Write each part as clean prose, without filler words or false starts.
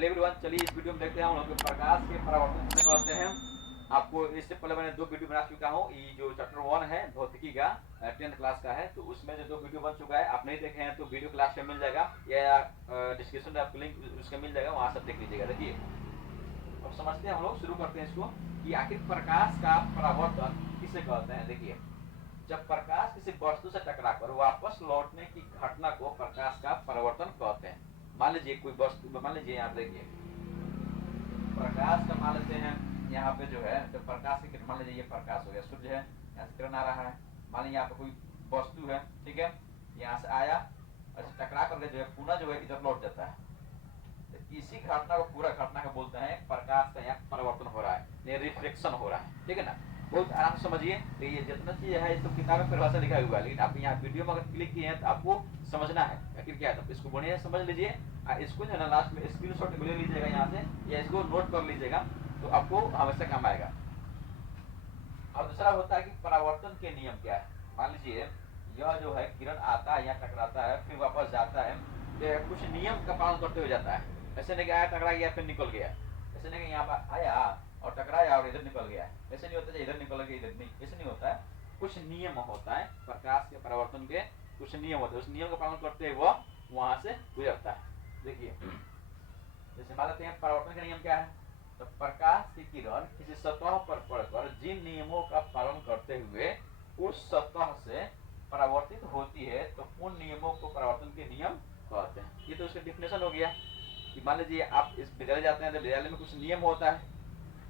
Hello everyone, चलिए इस video में देखते हैं हम लोग प्रकाश के परावर्तन किसे कहते हैं। आपको इससे पहले मैंने 2 वीडियो बना चुका हूँ। ये जो चैप्टर 1 है भौतिकी का 10th क्लास का है, तो उसमें जो 2 वीडियो बन चुका है, आप नहीं देखे हैं तो वीडियो क्लास में मिल जाएगा या डिस्क्रिप्शन में आपको लिंक उसका मिल जाएगा, वहाँ से देख लीजिएगा। देखिए अब समझते हैं, हम लोग शुरू करते हैं इसको कि आखिर प्रकाश का परावर्तन किसे कहते हैं। देखिए जब प्रकाश किसी वस्तु से टकराकर वापस लौटने की घटना को प्रकाश का परावर्तन कहते हैं। मान लीजिए कोई वस्तु, मान लीजिए यहाँ देखिए प्रकाश का मान लेते हैं, यहाँ पे जो है जब प्रकाश की किरण, मान लीजिए ये प्रकाश हो गया, सूर्य है, यहाँ से किरण आ रहा है, मान लीजिए यहाँ पे कोई वस्तु है, ठीक है, यहाँ से आया और टकरा करके जो है पुनः जो है इधर लौट जाता है। तो इसी घटना को, पूरा घटना को बोलते हैं प्रकाश का यहाँ परिवर्तन हो रहा है, रिफ्लेक्शन हो रहा है, ठीक है ना। बहुत आराम से समझिए। तो ये जितना चीज है इस किताब में परिभाषा लिखा हुआ है, लेकिन आप यहाँ वीडियो में अगर क्लिक किए हैं तो आपको समझना है आखिर क्या है। तो इसको बढ़िया समझ लीजिए, इसको जो है ना लास्ट में स्क्रीनशॉट ले लीजिएगा यहाँ से, या इसको नोट कर लीजिएगा, तो आपको हमेशा काम आएगा। और दूसरा होता है कि परावर्तन के नियम क्या है। मान लीजिए यह जो है किरण आता है, यहाँ टकराता है, फिर वापस जाता है, तो कुछ नियम का पालन करते हुए जाता है। ऐसे नहीं कि आया टकरा गया फिर निकल गया, ऐसे नहीं कि यहाँ पर आया और टकराया और इधर निकल गया, ऐसे नहीं होता, इधर निकल गया इधर नहीं, ऐसे नहीं होता है। कुछ नियम होता है प्रकाश के परावर्तन के, कुछ नियम होते हैं, उस नियम का पालन करते हुए वो वहां से गुजरता है। देखिए जैसे मान लेते हैं परावर्तन का नियम क्या है, तो प्रकाश की किरण किसी सतह पर पड़कर जिन नियमों का पालन करते हुए उस सतह से परावर्तित होती है, तो उन नियमों को परावर्तन के नियम कहते हैं। ये तो उसका डिफिनेशन हो गया कि मान लीजिए आप इस विद्यालय जाते हैं तो विद्यालय में कुछ नियम होता है,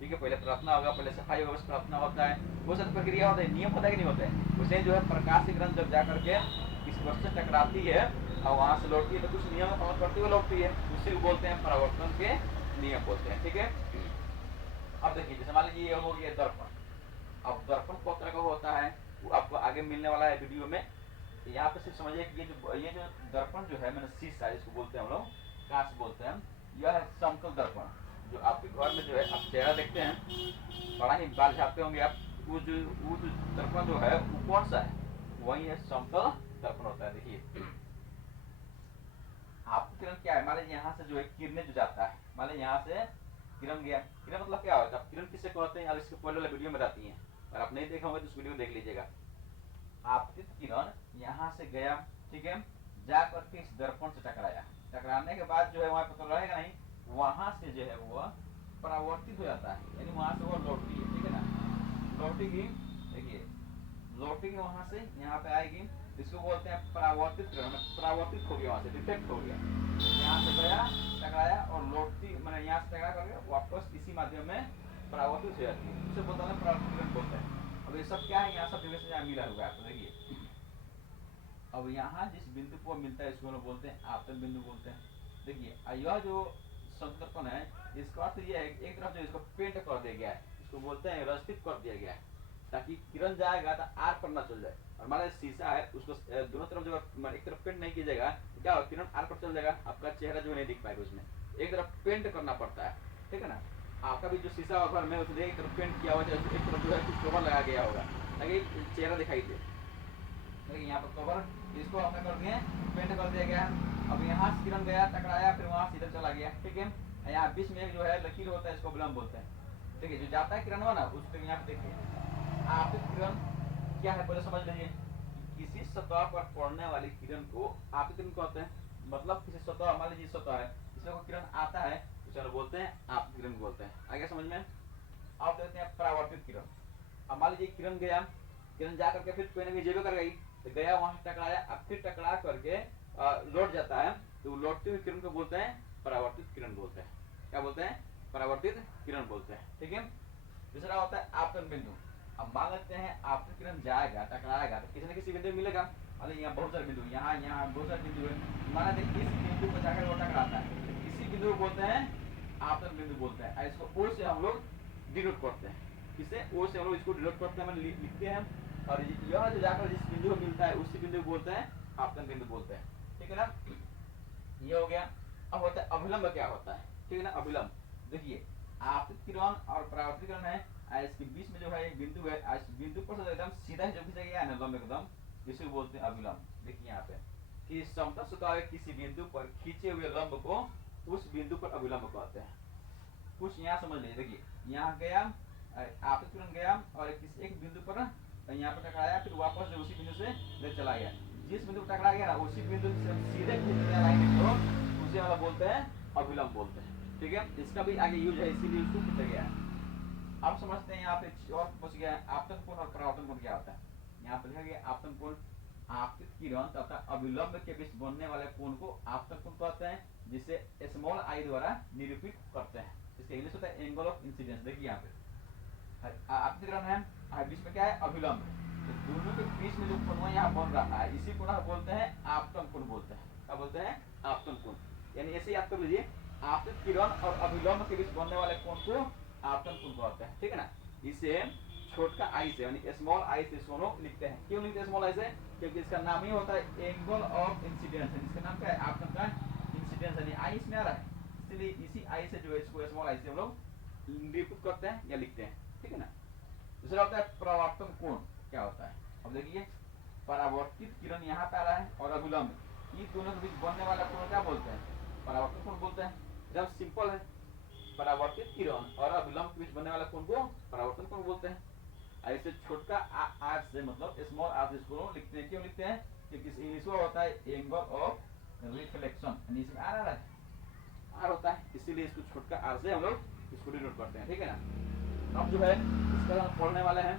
ठीक है, पहले प्रार्थना होगा, पहले सफाई होगा, प्रार्थना होता है, वो सब प्रक्रिया होता है, नियम होता है कि नहीं होता है। उसे जो है प्रकाश की किरण जब जा करके किसी वस्तु से टकराती है और वहां से लौटती है, तो कुछ नियम पालन करते हुए लौटती है, उसी को बोलते हैं परावर्तन के नियम बोलते हैं, ठीक है। अब देखिए जैसे मान लीजिए ये हो गया दर्पण। अब दर्पण किस तरह का होता है वो आपको आगे मिलने वाला है वीडियो में। तो यहाँ पे सिर्फ समझिए कि ये जो दर्पण जो है, मैंने शीशा इसको बोलते हैं हम लोग, कांच बोलते हैं, यह है समतल दर्पण। जो आपके घर में जो है आप चेहरा देखते हैं, बड़ा ही बाल झापते होंगे आप, वो जो दर्पण जो है वो कौन सा है, वही है समतल दर्पण होता है। देखिए आपकी किरण क्या है, मान लीजिए यहाँ से जो है किरणें जो जाता है, मान लीजिए यहाँ से किरण गया, किरण मतलब क्या होता है, किरण किसे कहते हैं, अब इसके पहले वाले वीडियो में रहती है, अगर आप नहीं देखा होंगे तो उस वीडियो को देख लीजिएगा। आपतित किरण यहाँ से गया, ठीक है, जा करके इस दर्पण से टकराया, टकराने के बाद जो है वहां पर तो रहेगा नहीं, वहां से जो है वो परावर्तित हो जाता है, यानी वहां से वो लौटती है, ठीक है ना, लौटेगी। देखिए लौटेगी वहां से यहाँ पे आएगी, इसको बोलते हैं परावर्तित किरण, परावर्तित हो गया, वहां से डिफेक्ट हो गया, यहाँ से गया टकराया और लौटती, मैंने यहाँ से टकरा करके वापस इसी माध्यम में परावर्तित हो जाती है, इसे बोलते हैं परावर्तित किरण बोलते हैं। अब ये सब क्या है, यहाँ सब जगह से यहाँ मिला हुआ है आपको। देखिए अब यहाँ जिस बिंदु को मिलता है इसको हम बोलते हैं आपतन बिंदु बोलते हैं। देखिए यह जो संतर्पण है, इसका अर्थ यह है एक तरफ जो इसको पेंट कर दिया गया है, इसको बोलते हैं व्यवस्थित कर दिया गया है, ताकि किरण जाएगा तो आर पर ना चल जाए। और मान लीजिए शीशा है, उसको दोनों तरफ जो एक तरफ पेंट नहीं कीजिएगा तो क्या होगा, किरण आर पर चल जाएगा, आपका चेहरा जो नहीं दिख पाएगा, उसमें एक तरफ पेंट करना पड़ता है, ठीक है ना। आपका भी जो शीशा और घर में उसमें एक तरफ पेंट किया हुआ है, एक तरफ जो है कुछ कवर लगा गया होगा ताकि चेहरा दिखाई दे। देखिए यहाँ पर कवर इसको हमने कर दिए, पेंट कर दिया गया। अब यहाँ से किरण गया टकराया, फिर वहां सीधा चला गया, ठीक है। यहाँ बीच में जो है लकीर होता है, इसको विलंब बोलते हैं। देखिए जो जाता है किरण हो ना, उसको यहाँ पे देखिए आपतित किरण क्या है, पहले समझ लीजिए। किसी सतह पर पड़ने वाली किरण को आपतित किरण कहते हैं। मतलब किसी सतह, मान लीजिए सतह है, इसमें कोई किरण आता है तो चलो बोलते हैं आपतित किरण बोलते हैं। आगे समझ में। अब देखते हैं परावर्तित किरण। अब मान लीजिए किरण गया, किरण जा करके फिर कोई ना कोई जगह कर गई, तो गया वहां टकराया, अब फिर टकरा करके लौट जाता है, तो लौटती हुई किरण को बोलते हैं परावर्तित किरण बोलते हैं। क्या बोलते हैं, परावर्तित किरण बोलते हैं, ठीक है। दूसरा होता है आपतन बिंदु। अब मान लेते हैं आपतन किरण जाएगा टकराएगा तो किसी न किसी बिंदु मिलेगा, मान यहाँ बहुत सारे बिंदु, यहाँ यहाँ बहुत सारे बिंदु है, माना देखिए इस बिंदु पर जाकर वो टकराता है, इसी बिंदु को बोलते हैं आपतन बिंदु बोलते हैं। इसको ओ से हम लोग डिनोट करते हैं, किसे, ओ से हम लोग इसको डिनोट करते हैं, मैंने लिखते हैं। और यह जो जाकर जिस बिंदु को मिलता है उसी बिंदु को बोलते हैं आपतन बिंदु बोलते हैं, ठीक है ना। ये हो गया। अब होता है अभिलंब, क्या होता है, ठीक है ना, अभिलंब। देखिए आपतित किरण और परावर्तित किरण है, इसके बीच में जो है एक बिंदु है, इस बिंदु पर से एकदम सीधा जो खींचा गया है ना लंब एकदम, इसी बोलते हैं अभिलंब। देखिए यहाँ पे कि समतल सतह किसी बिंदु पर खींचे हुए लंब को उस बिंदु पर अभिलंब कहते हैं। कुछ यहाँ समझ लीजिए, देखिए यहाँ गया, आपतित किरण गया और एक बिंदु पर यहाँ पर टकराया, फिर वापस जो उसी बिंदु से ले चला गया। जिस बिंदु पर टकरा गया ना उसी बिंदु से सीधे खींचने लाएंगे तो उसे मतलब बोलते हैं अभिलंब बोलते हैं। ठीक है, इसका भी आगे यूज है, इसीलिए उसको पूछा गया है। अब समझते हैं यहाँ पे और पूछ गया है आपतन कोण और परावर्तन कोण क्या होता है। यहाँ पर लिखा गया आपतन कोण आपतित किरण तथा अभिलंब के बीच बनने वाले कोण को आपतन कोण कहते हैं, जिसे स्मॉल आई द्वारा निरूपित करते हैं। इसका इंग्लिश होता है एंगल ऑफ इंसिडेंस। देखिए यहाँ पे आपतित किरण है, बीच में क्या है अभिलंब, तो दोनों के बीच में जो कोण यहाँ बन रहा है इसी कोण बोलते हैं आपतन कोण बोलते हैं। क्या बोलते हैं? आपतन कोण। यानी ऐसे याद कर लीजिए, आपतित किरण और अभिलंब के बीच बनने वाले कोण को आपतन कोण कहते हैं। ठीक है ना, इसे छोटा आई से यानी स्मॉल आई से सोनो लिखते हैं। क्यों लिखते हैं स्मॉल आई से? क्योंकि इसका नाम ही होता है एंगल ऑफ इंसिडेंस। इसका नाम क्या है? आपतन का इंसिडेंस, यानी आई इसमें आ रहा है, इसलिए इसी आई से जो है इसको स्मॉल आई से हम लोग निरूपित करते हैं या लिखते हैं। ठीक है ना। दूसरा होता है परावर्तन कोण। क्या होता है? अब देखिए, परावर्तित किरण यहाँ पे आ रहा है और अभिलंब, ये दोनों के बीच बनने वाला कोण क्या बोलते हैं? परावर्तन कोण बोलते हैं। एकदम सिंपल है, परावर्तित किरण और अभिलंब के बीच बनने वाला कोण को परावर्तन कोण बोलते हैं। ऐसे छोटा आर से मतलब स्मॉल आर से इसको लिखते हैं। क्यों लिखते हैं? क्योंकि इसको होता है एंगल ऑफ रिफ्लेक्शन, यानी इसमें आर आ रहा है, आर होता है, इसीलिए इसको छोटा आर से हम लोग इसको डिनोट करते हैं। ठीक है ना। अब जो है इसका हम पढ़ने वाले हैं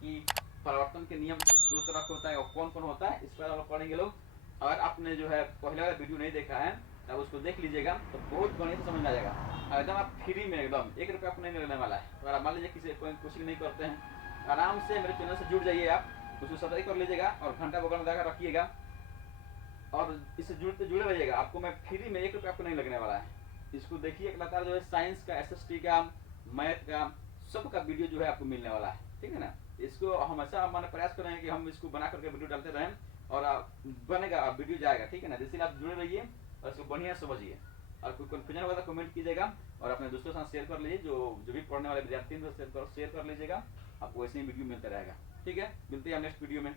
कि परावर्तन के नियम दो तरह के होता है और कौन कौन होता है, इस पर हम लोग पढ़ेंगे लोग। अगर आपने जो है पहले वाला वीडियो नहीं देखा है तब उसको देख लीजिएगा, तो बहुत बढ़िया से समझ में आ जाएगा। एकदम आप फ्री में, एकदम 1 रुपया आपको नहीं मिलने वाला है। अगर आप मान लीजिए किसी कोई कोचिंग नहीं करते हैं, आराम से मेरे चैनल से जुड़ जाइए, आप उसको सब्सक्राइब कर लीजिएगा और घंटा बगल में लगा रखिएगा और इससे जुड़े रहिएगा। आपको मैं फ्री में 1 रुपया आपको नहीं लगने वाला है। इसको देखिए लगातार जो है साइंस का, SST का, मैथ का, सबका वीडियो जो है आपको मिलने वाला है। ठीक है ना। इसको हमेशा हमारे प्रयास करेंगे कि हम इसको बना करके वीडियो डालते रहें और बनेगा, वीडियो जाएगा। ठीक है ना। जैसे आप जुड़े रहिए और इसको बढ़िया समझिए, और कोई कन्फ्यूजन होगा तो कमेंट कीजिएगा और अपने दोस्तों के साथ शेयर कर लीजिए। जो भी पढ़ने वाले विद्यार्थी हैं शेयर कर लीजिएगा, आपको ऐसे ही वीडियो मिलता रहेगा। ठीक है, मिलते हैं नेक्स्ट वीडियो में।